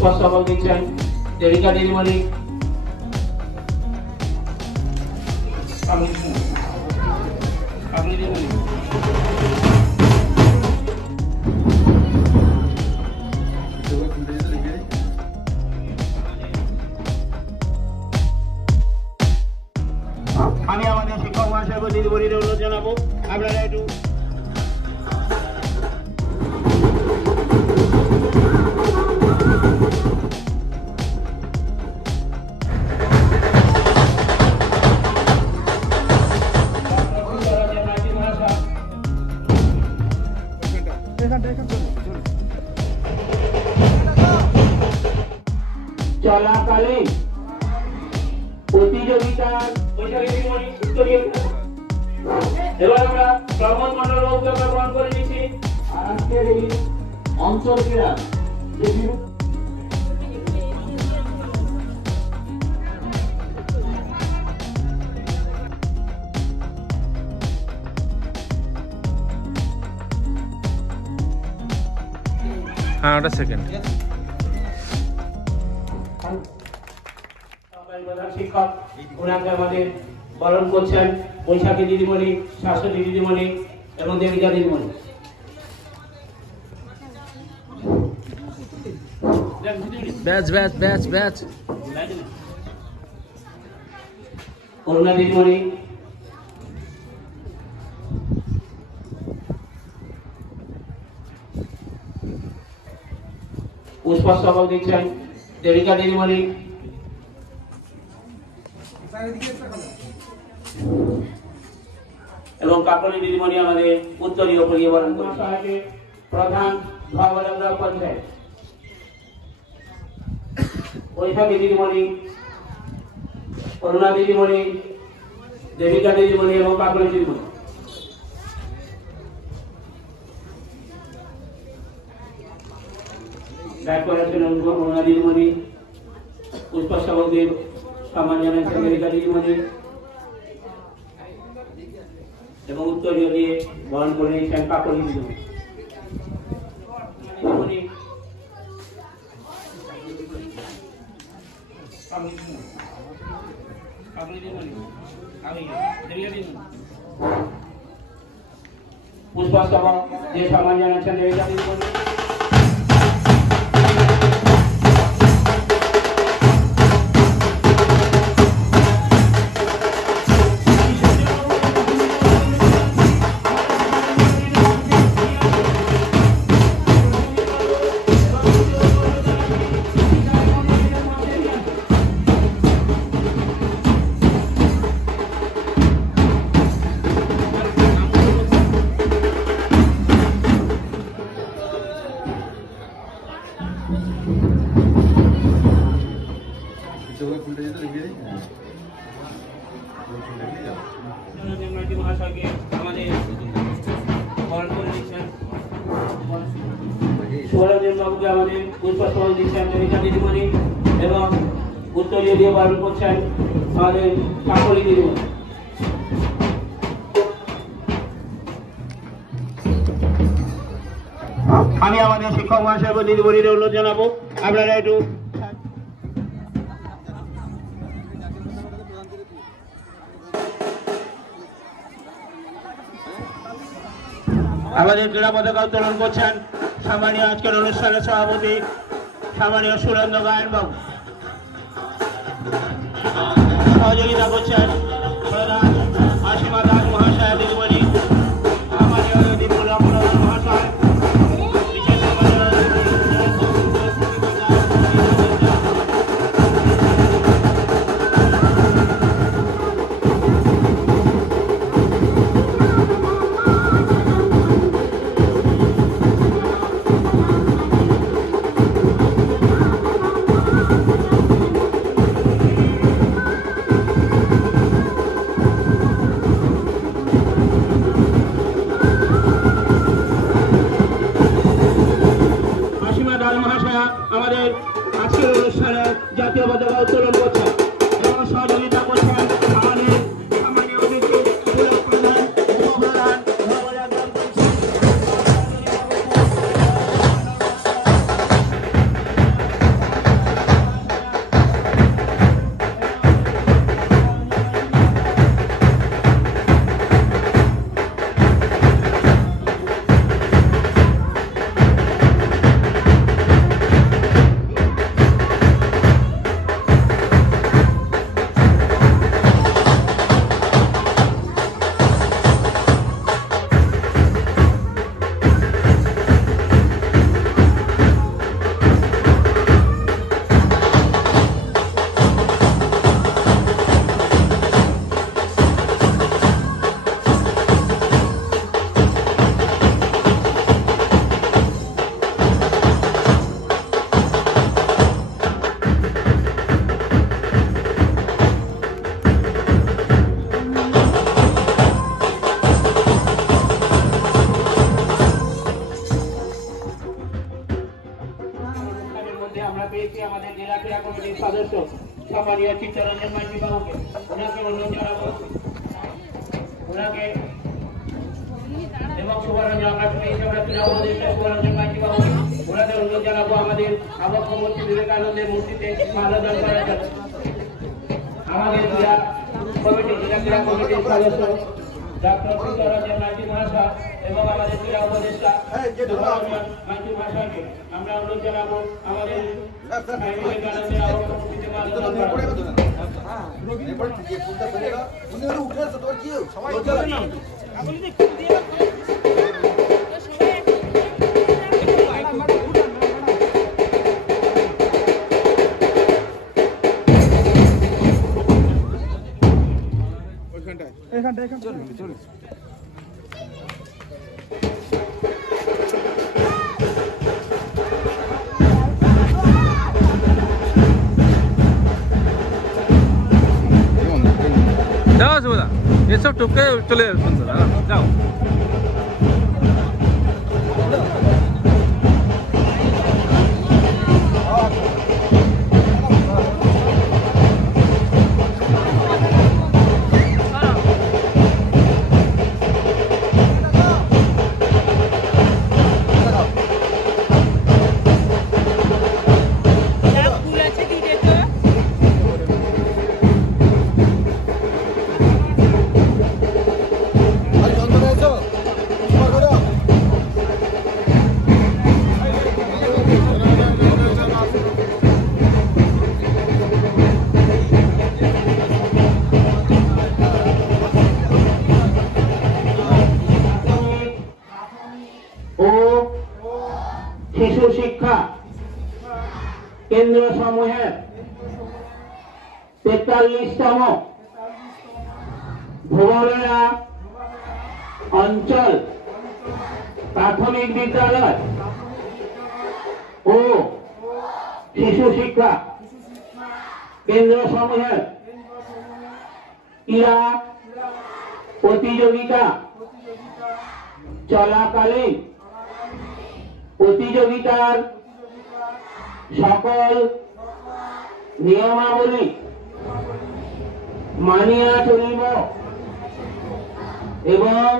পুষ্পস্তবক দিচ্ছেন দেবিকা দিদিমণি। আমি আমাদের শিক্ষক মহাশয় দিদিমণির অনুরোধ জানাবো আপনারা একটু চলাকালীন প্রতিযোগিতার এবার আমরা প্রমোদ মন্ডল বাবুকে গ্রহণ করে নিচ্ছি। আজকের এই অঞ্চল ক্রীড়া ওটা সেকেন্ড। শিক্ষক ওনাকে আমাদের বরণ করছেন বৈশাখী দিদিমণি, শাশ্বতী দিদিমণি এবং দেবিকা দিদিমণি। ব্যাচ ব্যাচ ব্যাচ ব্যাচ করুণা দিদিমণি, পুষ্পস্তবক দিচ্ছেন দেবিকা দিদিমণি এবং কাকলি দিদিমণি আমাদের উত্তরীয় পরিবরণ প্রধান ভাবনগর পঞ্চায়েত বৈশাখী দিদিমণি, করুণা দিদিমণি, দেবিকা দিদিমণি এবং কাকলি দিদিমণি। ব্যাক করেছেন করুণা দিদিমণি, পুষ্পস্তবক দিয়ে সম্মান জানাচ্ছেন দেবিকা দিদিমণি এবং উত্তরীয় দিয়ে বরণ করে নিচ্ছেন কাকলি দিদিমণি। পুষ্পস্তবক দিয়ে সম্মান জানাচ্ছেন দেবিকা দিদিমণি। বাবুকে আমাদের পুষ্পস্তবক দিচ্ছেন দেবিকা দিদিমণি এবং উত্তরীয় দিয়ে বরণ করছেন আমাদের কাকলি দিদিমণি। আমি আমাদের শিক্ষক মহাশয় দিদিমণির অনুরোধ জানাবো আপনারা একটু আমাদের ক্রীড়া পতাকা উত্তোলন করছেন সম্মানীয় আজকের অনুষ্ঠানের সভাপতি সম্মানীয় সুরেন্দ্র গায়ন বাবু। সহযোগিতা করছেন আশীর্বাদ দাস মহাশয় দিদিমণি, সম্মানীয় দীপুল মহাশয়। সম্মানীয় চিত্তরঞ্জন মাঝি বাবুকে ওনাকে অনুরোধ জানাবো ওনাকে এবং শুভরঞ্জন আকাশবাণী হিসেবে ক্রীড়া উপদেষ্টা শুভরঞ্জন মাঝি বাবুকে ওনাদের অনুরোধ জানাবো আমাদের আবক্ষ মূর্তি বিবেকানন্দের মূর্তিতে মাল্যদান করার জন্য। আমাদের ক্রীড়া কমিটির সদস্য ডক্টর চিত্তরঞ্জন মাঝি মহাশয় এবং আমাদের ক্রীড়া উপদেষ্টা শুভরঞ্জন মাঝি মহাশয়কে আমরা অনুরোধ জানাবো আমাদের বিবেকানন্দের আবক্ষ মূর্তিতে মাল্যদান করার জন্য। যাও সুবিধা এসব টুকে চলে যাবে সুন্দর যাও শিশু শিক্ষা কেন্দ্র সমূহের 43তম ভুবরেরা অঞ্চল প্রাথমিক বিদ্যালয় ও শিশু শিক্ষা কেন্দ্র সমূহের ক্রীড়া প্রতিযোগিতা চলাকালীন প্রতিযোগিতার সকল নিয়মাবলী মানিয়া চলিব এবং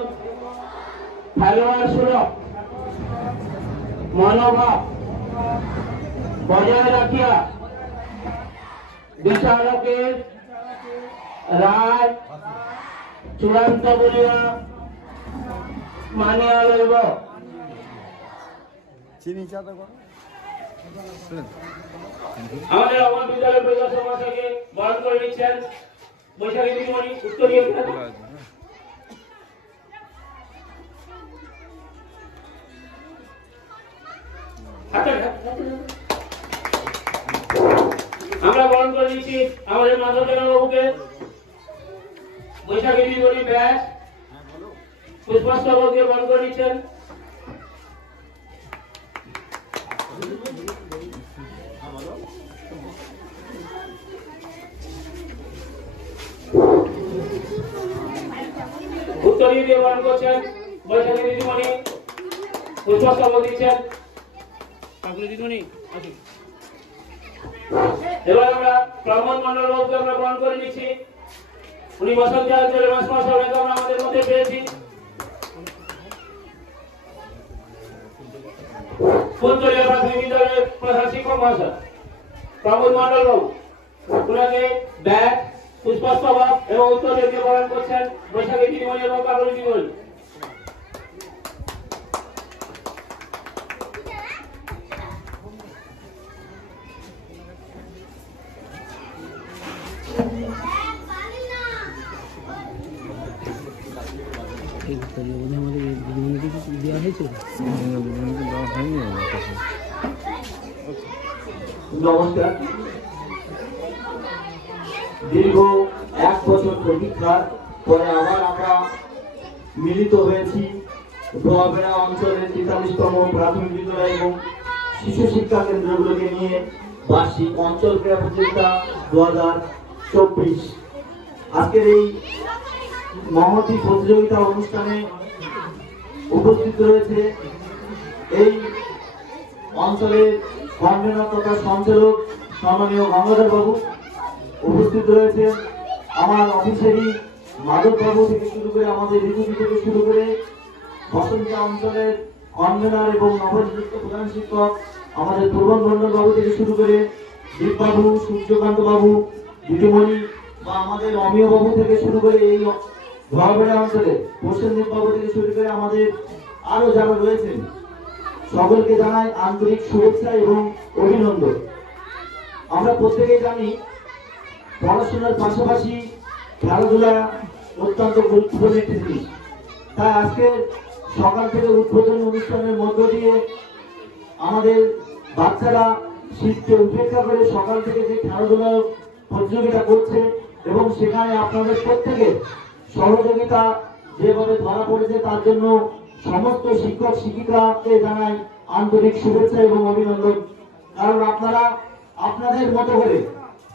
খেলোয়াড় সুলভ মনোভাব বজায় রাখিয়া বিচারকের রায় চূড়ান্ত বলিয়া মানিয়া লইব। আমাদের আমার বিদ্যালয় পরিবার সমাজকে বরণ করে নিচ্ছেন বৈশাখী দিদিমণি উত্তরীয়। আমরা বরণ করে নিচ্ছি আমাদের মাধবদেব বাবুকে বৈশাখী দিদিমণি ব্যাস পুষ্পস্তবক দিয়ে বরণ করে নিচ্ছেন। উত্তরীয় দিয়ে বরণ করছেন বৈশাখী দিদিমণি পুষ্পস্তবক দিচ্ছেন দিদিমণি। এবার আমরা প্রমোদ মন্ডল বাবুকে আমরা বরণ করে নিচ্ছি। উনি বসন্ত মাস আমরা আমাদের মধ্যে পেয়েছি। ফুলতলিয়া প্রাথমিক বিদ্যালয়ের প্রধান শিক্ষক মহাশয় প্রমোদ মন্ডল বাবু ওনাকে ব্যাগ পুষ্পস্তবক এবং উত্তরীয় দিয়ে বরণ করছেন বৈশাখী দিদিমণি এবং কাকলি দিদিমণি। নমস্কার। দীর্ঘ 1 বছর প্রতীক্ষার পরে আবার আমরা মিলিত হয়েছি গোয়াবেড়া অঞ্চলের 43তম প্রাথমিক বিদ্যালয় এবং শিশু শিক্ষা কেন্দ্রগুলোকে নিয়ে বার্ষিক অঞ্চল ক্রীড়া প্রতিযোগিতা 2024। আজকের এই মহতী প্রতিযোগিতা অনুষ্ঠানে উপস্থিত রয়েছে এই অঞ্চলের কনভেনর তথা সঞ্চালক সম্মানীয় গঙ্গাধর বাবু উপস্থিত রয়েছে আমার অফিসেরই মাধব বাবু থেকে শুরু করে আমাদের ঋতু থেকে শুরু করে বসন্ত অঞ্চলের কনভেনার এবং নবনিযুক্ত প্রধান শিক্ষক আমাদের প্রবন মন্ডল বাবু থেকে শুরু করে দীপবাবু, সূর্যকান্ত বাবু, দিদিমণি বা আমাদের অমিয় বাবু থেকে শুরু করে এই ধোয়াবেড়া অঞ্চলে প্রসেনজিৎ বাবু থেকে শুরু করে আমাদের আরো যারা রয়েছেন সকলকে জানাই আন্তরিক শুভেচ্ছা এবং অভিনন্দন। আমরা প্রত্যেকেই জানি পড়াশোনার পাশাপাশি খেলাধুলা অত্যন্ত গুরুত্বপূর্ণ একটি জিনিস। তাই আজকে সকাল থেকে উদ্বোধনী অনুষ্ঠানের মধ্য দিয়ে আমাদের বাচ্চারা শীতকে উপেক্ষা করে সকাল থেকে যে খেলাধুলা প্রতিযোগিতা করছে এবং সেখানে আপনাদের প্রত্যেকের সহযোগিতা যেভাবে ধরা পড়েছে তার জন্য সমস্ত শিক্ষক শিক্ষিকাকে জানাই আন্তরিক শুভেচ্ছা এবং অভিনন্দন। কারণ আপনারা আপনাদের মতো করে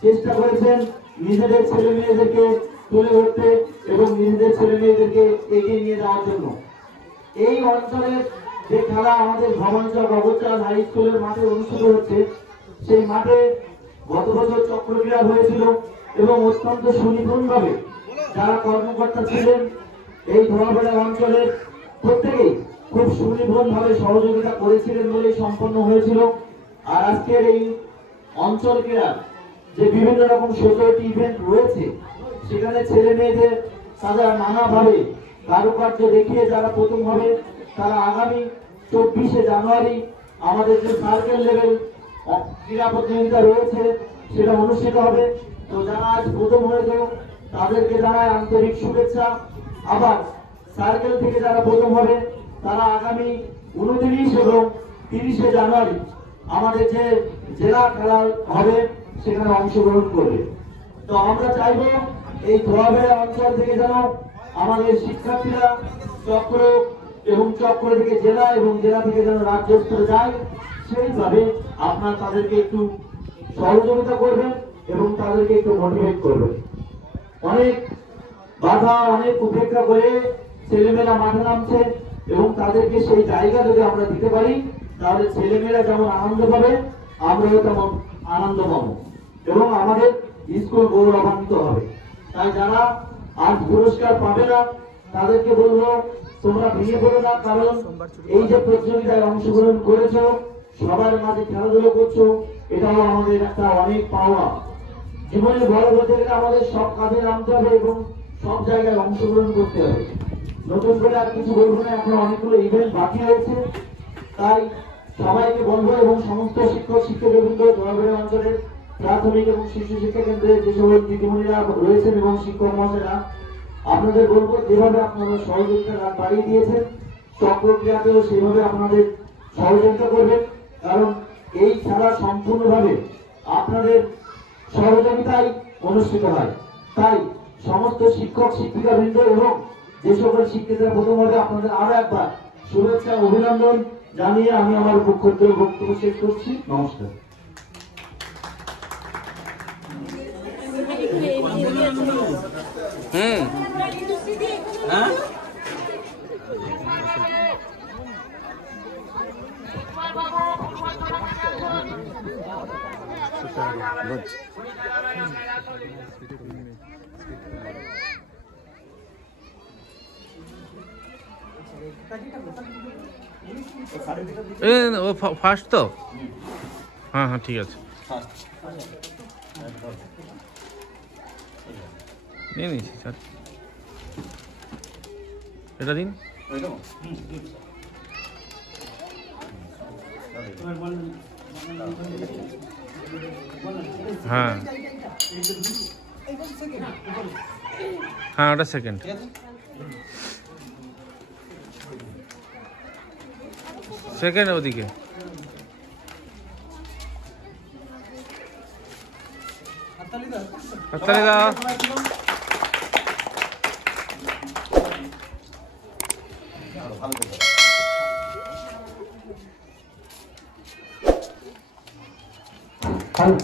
চেষ্টা করেছেন নিজেদের ছেলে মেয়েদেরকে তুলে ধরতে এবং নিজেদের ছেলে মেয়েদেরকে এগিয়ে নিয়ে যাওয়ার জন্য। এই অঞ্চলের যে খেলা আমাদের ভ্রমণচক অবচার হাই স্কুলের মাঠে অনুষ্ঠিত হচ্ছে, সেই মাঠে গত বছর চক্রক্রীড়া হয়েছিল এবং অত্যন্ত সুনিপুণভাবে যারা কর্মকর্তা ছিলেন এই ধোয়াবেড়া অঞ্চলের প্রত্যেকেই খুব সুনিপুণভাবে সহযোগিতা করেছিলেন বলেই সম্পন্ন হয়েছিল। আর আজকের এই অঞ্চল ক্রীড়া যে বিভিন্ন রকম সোসাইটি ইভেন্ট রয়েছে, সেখানে ছেলে মেয়েদের তারা নানাভাবে কারুকার্য দেখিয়ে যারা প্রথম হবে তারা আগামী 24শে জানুয়ারি আমাদের যে সার্কেল লেভেল ক্রীড়া প্রতিযোগিতা রয়েছে সেটা অনুষ্ঠিত হবে। তো যারা আজ প্রথম হয়েছে তাদেরকে জানাই আন্তরিক শুভেচ্ছা। আবার সার্কেল থেকে যারা প্রথম হবে তারা আগামী 29 এবং 30শে জানুয়ারি আমাদের যে জেলা খেলা হবে সেখানে অংশগ্রহণ করবে। তো আমরা চাইব এই ধোয়াবেড়া অঞ্চল থেকে যেন আমাদের শিক্ষার্থীরা চক্র এবং চক্র থেকে জেলা এবং জেলা থেকে যেন রাজ্য স্তরে যায়, সেইভাবে আপনারা তাদেরকে একটু সহযোগিতা করবেন এবং তাদেরকে একটু মোটিভেট করবেন। অনেক বাধা অনেক উপেক্ষা করে ছেলেমেয়েরা মাঠে নামছে এবং তাদেরকে সেই জায়গা যদি আমরা দিতে পারি তাহলে ছেলেমেয়েরা যেমন আনন্দ পাবে আমরাও তেমন আনন্দ পাবো এবং আমাদের স্কুল গৌরবান্বিত হবে। তাই যারা আজ পুরস্কার পাবে না তাদেরকে বলবো তোমরা ভেঙে পড়ো না, কারণ এই যে প্রতিযোগিতায় অংশগ্রহণ করেছো, সবার মাঝে খেলাধুলো করছো, এটাও আমাদের একটা অনেক পাওয়া। জীবনে বড় হতে গেলে আমাদের সব কাজে নামতে হবে এবং সব জায়গায় অংশগ্রহণ করতে হবে। নতুন করে আর কিছু বলবো না, এখন অনেকগুলো ইভেন্ট বাকি রয়েছে। তাই সবাইকে বলবো এবং সমস্ত শিক্ষক শিক্ষকবৃন্দ ধোয়াবেড়া অঞ্চলের প্রাথমিক এবং শিশু শিক্ষা কেন্দ্রে যে সকল দিদিমণিরা রয়েছেন এবং শিক্ষক মহাশয়রা, আপনাদের বলবো যেভাবে আপনারা সহযোগিতা বাড়িয়ে দিয়েছেন চক্রক্রিয়াতেও সেভাবে আপনাদের সহযোগিতা করবেন, কারণ এই খেলা সম্পূর্ণভাবে আপনাদের সহযোগিতায় অনুষ্ঠিত হয়। তাই সমস্ত শিক্ষক শিক্ষিকাবৃন্দ এবং যে সকল শিক্ষিতরা প্রথম হবে আপনাদের আরো একবার শুভেচ্ছা অভিনন্দন জানিয়ে আমি আমার বক্তব্য শেষ করছি। নমস্কার। ও ফার্স্ট তো? হ্যাঁ হ্যাঁ ঠিক আছে, নিয়ে নিয়েছি স্যার। এটা দিন। হ্যাঁ হ্যাঁ ওটা সেকেন্ড। সেকেন্ড ওদিকে। হাততালি দাও। ভালো